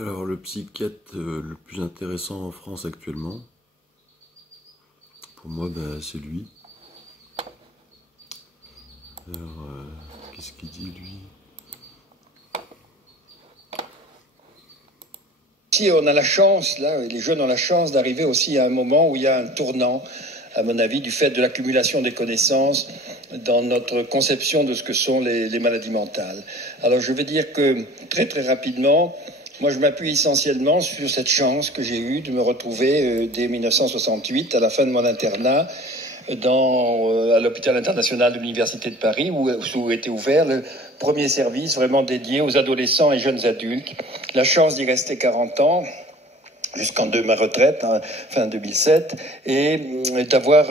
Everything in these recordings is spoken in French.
Alors, le psychiatre le plus intéressant en France actuellement, pour moi, c'est lui. Alors, qu'est-ce qu'il dit, lui? Si on a la chance, là, les jeunes ont la chance d'arriver aussi à un moment où il y a un tournant, à mon avis, du fait de l'accumulation des connaissances dans notre conception de ce que sont les maladies mentales. Alors, je vais dire que, très très rapidement, moi, je m'appuie essentiellement sur cette chance que j'ai eue de me retrouver dès 1968, à la fin de mon internat, à l'hôpital international de l'Université de Paris, où était ouvert le premier service vraiment dédié aux adolescents et jeunes adultes. La chance d'y rester 40 ans, jusqu'en ma retraite, fin 2007, et d'avoir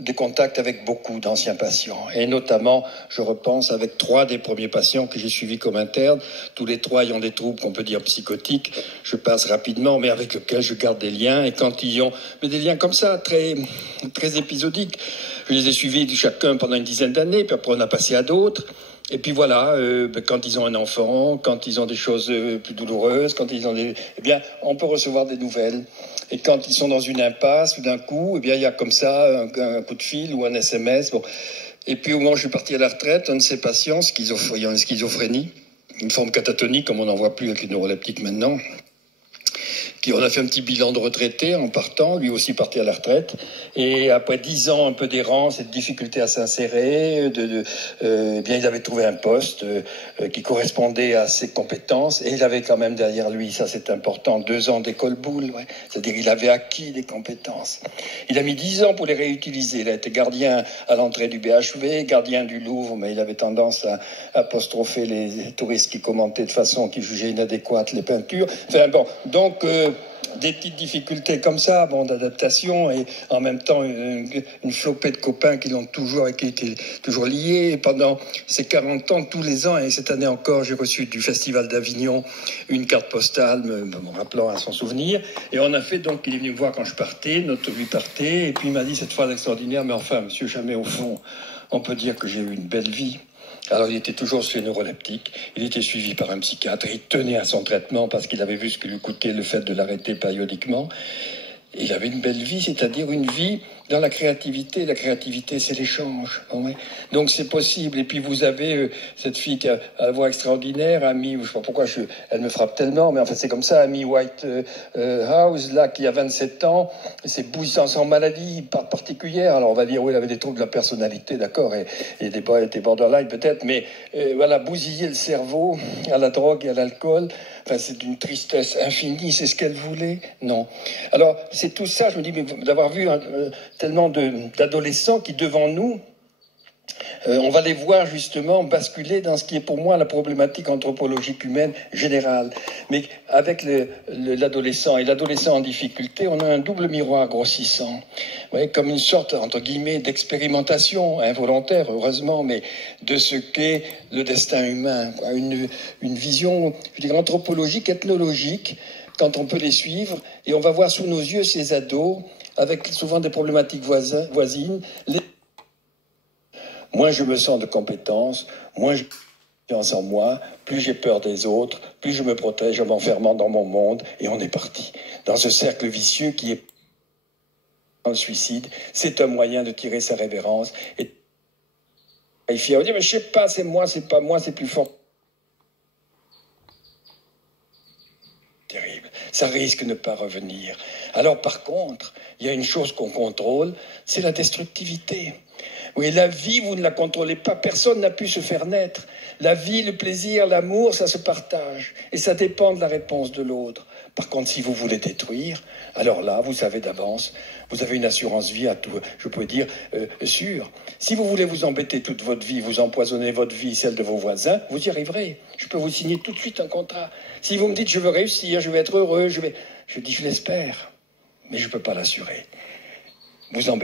des contacts avec beaucoup d'anciens patients. Et notamment, je repense avec 3 des premiers patients que j'ai suivis comme interne, tous les 3 ayant des troubles qu'on peut dire psychotiques. Je passe rapidement, mais avec lesquels je garde des liens. Et quand ils ont, mais des liens comme ça, très, très épisodiques. Je les ai suivis chacun pendant une dizaine d'années, puis après on a passé à d'autres. Et puis voilà, quand ils ont un enfant, quand ils ont des choses plus douloureuses, quand ils ont eh bien, on peut recevoir des nouvelles. Et quand ils sont dans une impasse, tout d'un coup, eh bien, il y a comme ça un coup de fil ou un SMS. Bon. Et puis au moment où je suis parti à la retraite, un de ces patients, il y a une schizophrénie, une forme catatonique, comme on n'en voit plus avec les neuroleptiques maintenant. On a fait un petit bilan de retraité en partant, lui aussi parti à la retraite. Et après 10 ans un peu d'errance et de difficulté à s'insérer, eh bien, il avait trouvé un poste qui correspondait à ses compétences. Et il avait quand même derrière lui, ça c'est important, 2 ans d'école boule. Ouais. C'est-à-dire il avait acquis des compétences. Il a mis 10 ans pour les réutiliser. Il a été gardien à l'entrée du BHV, gardien du Louvre, mais il avait tendance à apostropher les touristes qui commentaient de façon qui jugeaient inadéquates les peintures. Enfin bon, donc des petites difficultés comme ça, bon, d'adaptation, et en même temps une flopée de copains qui l'ont toujours et qui étaient toujours liés. Et pendant ces 40 ans, tous les ans, et cette année encore, j'ai reçu du Festival d'Avignon une carte postale me rappelant à son souvenir. Et on a fait donc, il est venu me voir quand je partais, lui partait, et puis il m'a dit cette phrase extraordinaire: mais enfin, monsieur, jamais au fond, on peut dire que j'ai eu une belle vie. Alors il était toujours sur les neuroleptiques, il était suivi par un psychiatre, il tenait à son traitement parce qu'il avait vu ce que lui coûtait le fait de l'arrêter périodiquement. Il avait une belle vie, c'est-à-dire une vie dans la créativité. La créativité, c'est l'échange. Ouais. Donc c'est possible. Et puis vous avez cette fille qui a la voix extraordinaire, Amy, je ne sais pas pourquoi elle me frappe tellement, mais en fait c'est comme ça, Amy Whitehouse, là, qui a 27 ans, c'est bouillant, sans maladie particulière. Alors on va dire, oui, elle avait des troubles de la personnalité, d'accord, et des borderline peut-être, mais voilà, bousiller le cerveau à la drogue et à l'alcool, enfin c'est d'une tristesse infinie, c'est ce qu'elle voulait. Non. Alors c'est tout ça, je me dis, mais d'avoir vu tellement d'adolescents qui, devant nous, on va les voir justement basculer dans ce qui est pour moi la problématique anthropologique humaine générale. Mais avec l'adolescent et l'adolescent en difficulté, on a un double miroir grossissant. Vous voyez, comme une sorte, entre guillemets, d'expérimentation involontaire, heureusement, mais de ce qu'est le destin humain. Une vision, je dirais, anthropologique, ethnologique, quand on peut les suivre, et on va voir sous nos yeux ces ados, avec souvent des problématiques voisines. Moins je me sens de compétences, moins j'ai confiance en moi, plus j'ai peur des autres, plus je me protège en m'enfermant dans mon monde, et on est parti. Dans ce cercle vicieux qui est le suicide, c'est un moyen de tirer sa révérence. Et on dit, mais je sais pas, c'est moi, c'est pas moi, c'est plus fort. Terrible. Ça risque de ne pas revenir. Alors par contre, il y a une chose qu'on contrôle, c'est la destructivité. Oui, la vie, vous ne la contrôlez pas. Personne n'a pu se faire naître. La vie, le plaisir, l'amour, ça se partage. Et ça dépend de la réponse de l'autre. Par contre, si vous voulez détruire, alors là, vous savez d'avance, vous avez une assurance vie à tout, je peux dire, sûre. Si vous voulez vous embêter toute votre vie, vous empoisonnez votre vie, celle de vos voisins, vous y arriverez. Je peux vous signer tout de suite un contrat. Si vous me dites, je veux réussir, je vais être heureux, je dis, je l'espère, mais je ne peux pas l'assurer. Vous embêtez.